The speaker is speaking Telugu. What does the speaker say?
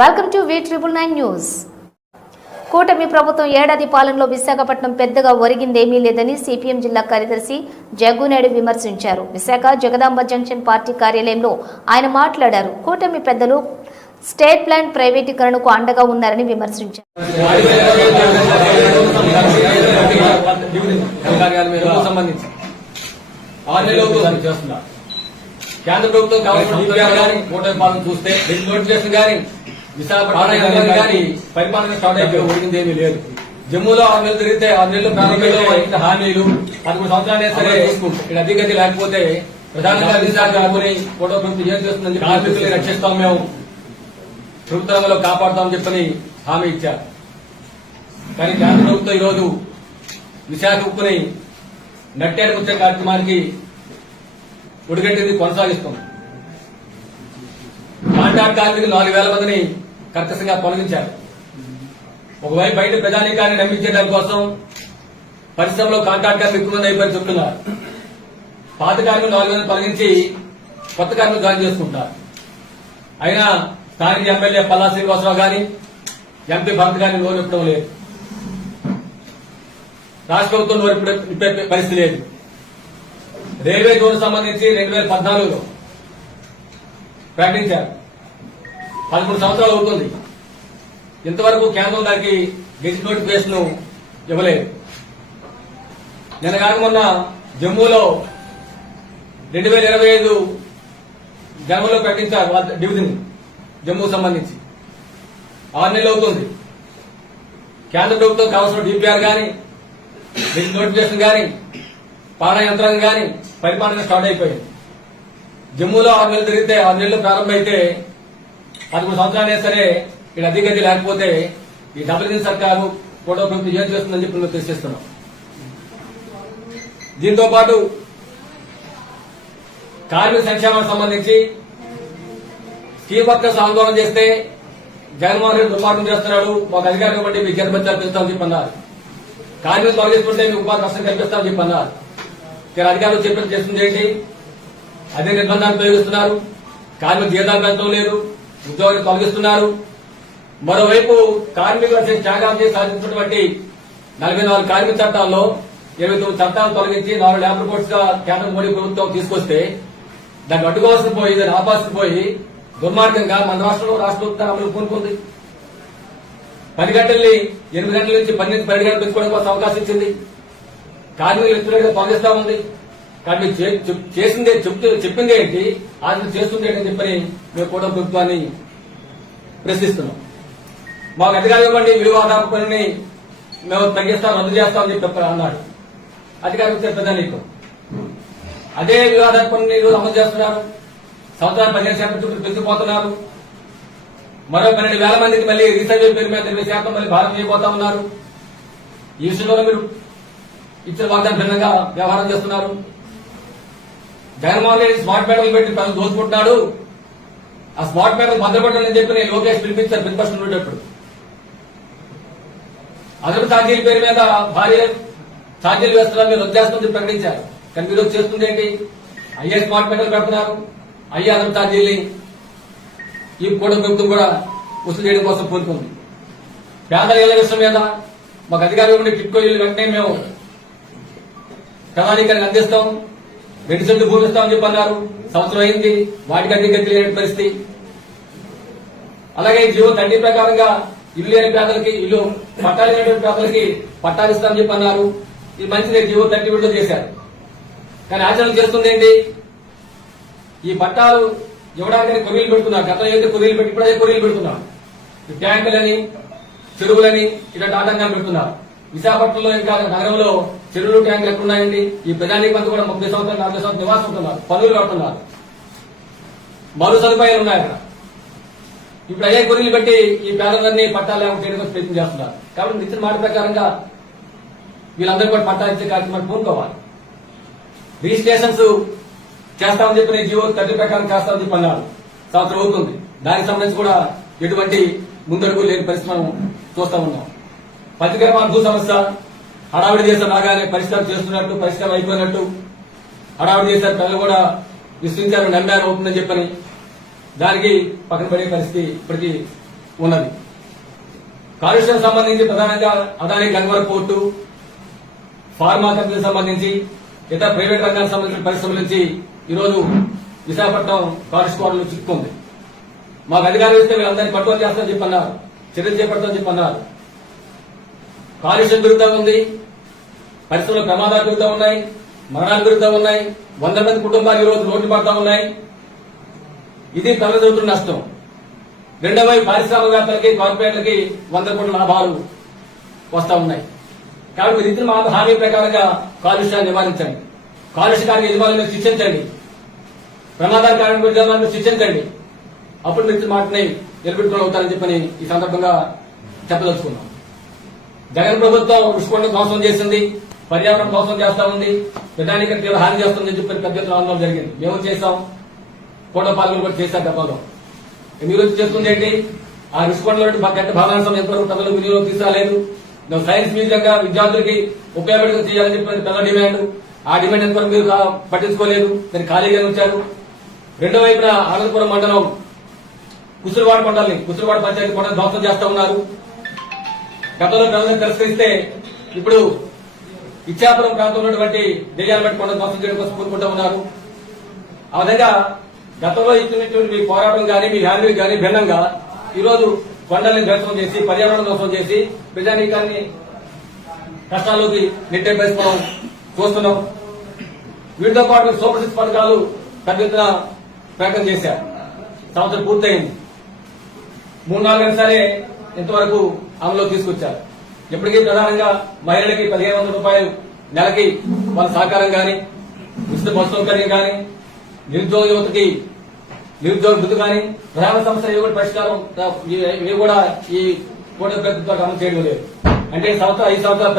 Welcome to V triple nine news కూటమి ప్రభుత్వం ఏడాది పాలనలో విశాఖపట్నం పెద్దగా ఒరిగిందేమీ లేదని సిపిఎం జిల్లా కార్యదర్శి జగ్గునాయుడు విమర్శించారు. విశాఖ జగదాంబ జంక్షన్ పార్టీ కార్యాలయంలో ఆయన మాట్లాడారు. కూటమి పెద్దలు స్టేట్ ప్లాన్ ప్రైవేటీకరణకు అండగా ఉన్నారని విమర్శించారు. కేంద్ర ప్రభుత్వం చూస్తే నోటిఫికేషన్ కానీ విశాఖపట్నం కానీ పరిపాలన స్టార్ట్ అయిపోయి ఒరిగింది ఏమీ లేదు. జమ్మూలో ఆరు నెలలు తిరిగితే ఆరు నెలలు ప్రారంభంలో హామీలు పదమూడు సంవత్సరాలు సరే ఇక్కడ అధిగతి లేకపోతే ప్రధానంగా విశాఖ అనుకుని కూటమి ప్రభుత్వం ఏం చేస్తుందని కార్మికుల్ని రక్షిస్తాం మేము. ప్రభుత్వంలో కాపాడుతామని చెప్పని హామీ ఇచ్చారు. కానీ కేంద్ర ప్రభుత్వం ఈరోజు విశాఖ ఉప్పుని నట్టేడు వచ్చే కార్యక్రమానికి ఒడిగట్టింది కొనసాగిస్తుంది. కాంట్రాక్ట్ కార్మికులు నాలుగు వేల మందిని కర్కశంగా తొలగించారు. ఒకవైపు బయట ప్రజానీకాన్ని నమ్మించడం కోసం పరిశ్రమలో కాంట్రాక్టర్లు ఎక్కువ మంది అయిపోయి చెప్తున్నారు. పాత కార్మికులు నాలుగు మంది తొలగించి కొత్త కార్మికులు జాయిన్ చేసుకుంటారు. అయినా స్థానిక ఎమ్మెల్యే పల్లా శ్రీనివాసరావు గాని ఎంపీ భరత్ గారిని నోరు ఇప్పడం లేదు. రాష్ట్ర ప్రభుత్వం నోరు ఇప్పే పరిస్థితి లేదు. రైల్వే జోన్ సంబంధించి రెండు వేల పద్నాలుగులో ప్రకటించారు. పదమూడు సంవత్సరాలు అవుతుంది. ఇంతవరకు కేంద్రం దానికి గెజిట్ నోటిఫికేషన్ ఇవ్వలేదు. నిన్న కాక మొన్న జమ్మూలో రెండు వేల ఇరవై ఐదు జనవరిలో ప్రకటించారు డివిజన్ జమ్మూ సంబంధించి. ఆరు నెలలు అవుతుంది. కేంద్ర ప్రభుత్వం కావాల్సిన డిపిఆర్ గాని గెజిట్ నోటిఫికేషన్ గాని పాలన యంత్రాంగం గాని పరిపాలన స్టార్ట్ అయిపోయింది. జమ్మూలో ఆరు నెలలు తిరిగితే ఆరు నెలలు ప్రారంభమైతే పదమూడు సంవత్సరాలే సరే ఇక్కడ అధిగతి లేకపోతే ఈ డబుల్ ఇంజిన్ సర్కారు ఫోటో ప్రభుత్వం ఏం చేస్తుందని చెప్పి మేము తెలిసిస్తున్నాం దీంతో పాటు కార్మిక సంక్షేమానికి సంబంధించి స్కీమ్ వర్కర్స్ ఆందోళన చేస్తే జగన్మోహన్ రెడ్డి దుర్మార్గం చేస్తున్నాడు మాకు అధికారం బట్టి మీకు జన్మత్యాలు పెంచుతామని చెప్పి అన్నారు. కార్మికులు తొలగిస్తుంటే మీకు ఉపాధి నష్టం కల్పిస్తామని చెప్పి అన్నారు. ఇక్కడ అధికారులు చెప్పిన చేస్తుంది ఏంటి? అదే నిర్బంధాలు ఉపయోగిస్తున్నారు. కార్మిక జీతాలు పెంచడం లేదు. ఉద్యోగాలు తొలగిస్తున్నారు మరోవైపు కార్మికుల వచ్చే త్యాగాలు చేసి సాధించినటువంటి నలభై నాలుగు కార్మిక చట్టాల్లో ఇరవై తొమ్మిది చట్టాలు తొలగించి నాలుగు లేబర్ కోర్ట్స్గా కేంద్ర మోడీ ప్రభుత్వం తీసుకొస్తే దాన్ని అడ్డుకోవాల్సి పోయి దాన్ని ఆపాల్సి పోయి దుర్మార్గంగా మన రాష్ట్రంలో రాష్ట్ర ప్రభుత్వం అమలు పూనుకుంది. పది గంటల్ని ఎనిమిది గంటల నుంచి పన్నెండు పన్నెండు గంటలు పెంచుకోవడం కోసం అవకాశం ఇచ్చింది. కార్మికులు ఎత్తులేగా తొలగిస్తా ఉంది. కానీ మీరు చే- చెప్- చేసిందే చెప్తూ చెప్పింది ఏంటి? ఆయన చేస్తుంది అని చెప్పని మేము కూడా ప్రభుత్వాన్ని ప్రశ్నిస్తున్నాం. మాకు అధికారం ఇవ్వండి విలువ పనిని మేము తగ్గిస్తాం రద్దు చేస్తామని చెప్పి అన్నాడు. అధికారం ఇచ్చే పెద్ద నీకు. అదే వివాదాల పనిని ఈరోజు అమలు చేస్తున్నారు. సంవత్సరాలు పదిహేను శాతం చుట్టూ పెంచిపోతున్నారు. మరో పన్నెండు వేల మందికి మళ్ళీ రీసర్వే పేరు మీద ఇరవై శాతం మళ్ళీ భారం చేయబోతా ఉన్నారు. ఈ విషయంలో మీరు ఇచ్చిన వాగ్దానం భిన్నంగా వ్యవహారం చేస్తున్నారు. జగన్మోహన్ రెడ్డి స్మార్ట్ మీటర్లు పెట్టి ప్రజలు దోచుకుంటున్నాడు. ఆ స్మార్ట్ మీటర్ భద్రపడాలని చెప్పి నేను లోకేష్ పిలిపించాను ప్రతిపక్షం ఉండేటప్పుడు. అదనపు ఛార్జీల పేరు మీద భారీ ఛార్జీలు వేస్తున్నారు మీరు వచ్చేస్తుంది ప్రకటించారు కానీ మీరు చేస్తుంది ఏంటి? అయ్యే స్మార్ట్ మీటర్లు పెడుతున్నారు అయ్యే అదనపు ఛార్జీల్ని ఈ కూడా ప్రభుత్వం కూడా వసూలు చేయడం కోసం కోరుకుంది. పేదల ఇళ్ళ విషయం మీద మాకు అధికారులు ఉండే టిట్కో ఇల్లు వెంటనే మేము ప్రణాళికను అందిస్తాం. రెండు సెంట్లు భూమి ఇస్తామని చెప్పి అన్నారు సంవత్సరం అయింది. వాటికి అధిగతి లేని పరిస్థితి. అలాగే జీవో తండ్రి ప్రకారంగా ఇల్లు లేని పేదలకి ఇల్లు పట్టాలు లేని పేదలకి పట్టాలు ఇస్తామని చెప్పి అన్నారు ఇది మంచిదే జీవో తండ్రి విడుదల చేశారు. కానీ ఆచరణ చేస్తుంది ఏంటి? ఈ పట్టాలు ఇవ్వడానికి కొరీలు పెడుతున్నారు. గతంలో అయితే కొరీలు పెట్టి ఇప్పుడే కొరీలు పెడుతున్నారు. ట్యాంకులని చెరువులని ఇలాంటి ఆటంకాలు పెడుతున్నారు. విశాఖపట్నంలో ఇంకా నగరంలో చెరువులు ట్యాంకులు ఎక్కడున్నాయండి ఈ ప్రజానికి మంది కూడా ముప్పై సంవత్సరాలు నలభై సంవత్సరాలు నివాసం ఉంటున్నారు. పనులు కడుతున్నారు మరు సదుపాయాలు ఉన్నాయి అక్కడ. ఇప్పుడు అయ్యే గురిని బట్టి ఈ పేదలందరినీ పట్టాలు లేకుండా ప్రయత్నం చేస్తున్నారు. కాబట్టి ఇచ్చిన మాట ప్రకారంగా వీళ్ళందరూ కూడా పట్టాలు ఇచ్చే కార్యక్రమాన్ని పూనుకోవాలి. రిజిస్ట్రేషన్స్ చేస్తామని చెప్పి జీవో థర్టీ ప్రకారం చేస్తామని చెప్పి అన్నారు. సంవత్సరం అవుతుంది. దానికి సంబంధించి కూడా ఎటువంటి ముందడుగు లేని పరిస్థితి మనం చూస్తా ఉన్నాం. పత్రికా భూ సమస్య. హడావిడి చేసిన రాగానే పరిష్కారం చేస్తున్నట్టు పరిష్కారం అయిపోయినట్టు. హడావిడి చేశారు పిల్లలు కూడా విశ్వించారు నమ్మారు అవుతుందని చెప్పని. దానికి పక్కన పడే పరిస్థితి ఇప్పటికీ ఉన్నది. కాలుష్యం సంబంధించి ప్రధానంగా అదాని గంగవర పోర్టు ఫార్మా కంపెనీకి సంబంధించి ఇతర ప్రైవేట్ రంగానికి సంబంధించిన పరిశ్రమల నుంచి ఈరోజు విశాఖపట్నం కాలుష్య చిక్కుంది మాకు అధికారులు ఇస్తే వీళ్ళందరినీ పట్టుకొని చేస్తామని చెప్పన్నారు. చర్యలు చేపడతామని చెప్పన్నారు. కాలుష్యం పెరుగుతా ఉంది పరిశ్రమల ప్రమాదాలు పెరుగుతా ఉన్నాయి మరణాలు పెరుగుతా ఉన్నాయి వంద మంది కుటుంబాలు ఈరోజు రోజు రోడ్డు పడతా ఉన్నాయి. ఇది తలదొరుతున్న నష్టం. రెండవ పారిశ్రామికవేత్తలకి కార్పొరేట్లకి వంద కోట్ల లాభాలు వస్తా ఉన్నాయి. కాబట్టి రీతిని మా హామీ ప్రకారంగా కాలుష్యాన్ని నివారించండి. కాలుష్యకారి యజమానులను శిక్షించండి. ప్రమాదకారికి యజమానులను శిక్షించండి. అప్పుడు మీరు మాటని నిలబెట్టుకుని అవుతారని చెప్పని ఈ సందర్భంగా చెప్పదలుచుకున్నాం. జగన్ ప్రభుత్వం ఋషికొండ ధ్వంసం చేసింది పర్యావరణం ధ్వంసం చేస్తా ఉంది ప్రధానిక తీవ్ర హాని చేస్తుందని చెప్పి పెద్ద ఆందోళన జరిగింది. మేము చేసాం కోట పాలకులు కూడా చేశారు గతంలో మీరు చేస్తుంది ఏంటి? ఆ ఋషికొండలో గంట భాగాంశం ఎంతవరకు ప్రజలకు వినియోగం తీసుకురాలేదు. సైన్స్ మ్యూజియంగా విద్యార్థులకి ఉపయోగపడి చేయాలని చెప్పి పెద్ద డిమాండ్. ఆ డిమాండ్ ఎంతవరకు మీరు పట్టించుకోలేదు. దాన్ని ఖాళీగా ఉంచారు. రెండో వైపున అనంతపురం మండలం కుసురువాడ మండలిని కుసురువాడ పంచాయతీ కూడా ధ్వంసం చేస్తా ఉన్నారు. గతంలో ప్రజలను తిరస్కరిస్తే ఇప్పుడు ఇచ్చాపురం ప్రాంతంలో ఉన్నటువంటి దెయ్యాలపట్టి కొండ ధ్వంసం చేయడం కోసం కోరుకుంటూ ఉన్నారు. ఆ విధంగా గతంలో ఇచ్చినటువంటి మీ పోరాటం కానీ మీ హామీలు కానీ భిన్నంగా ఈరోజు కొండల్ని ధ్వంసం చేసి పర్యావరణ ధ్వంసం చేసి ప్రజానీకాన్ని కష్టాల్లోకి నెట్టే చూస్తున్నాం. వీటితో పాటు సూపర్ సిక్స్ పథకాలు పెద్ద ప్రకటన చేశారు. సంవత్సరం పూర్తయింది. మూడు నాలుగు సరే ఇంతవరకు అమలు తీసుకొచ్చారు. ఇప్పటికీ ప్రధానంగా మహిళలకి పదిహేను వందల రూపాయలు నెలకి వాళ్ళ సహకారం కానీ ఉచిత బస్సు సౌకర్యం కానీ నిరుద్యోగ యువతకి నిరుద్యోగ వృద్ధి కానీ ప్రధాన సమస్య ఇవి కూడా పరిష్కారం ఇవి కూడా ఈ కూటమి ప్రభుత్వం అమలు చేయడం లేదు. అంటే సంవత్సరం ఐదు సంవత్సరాల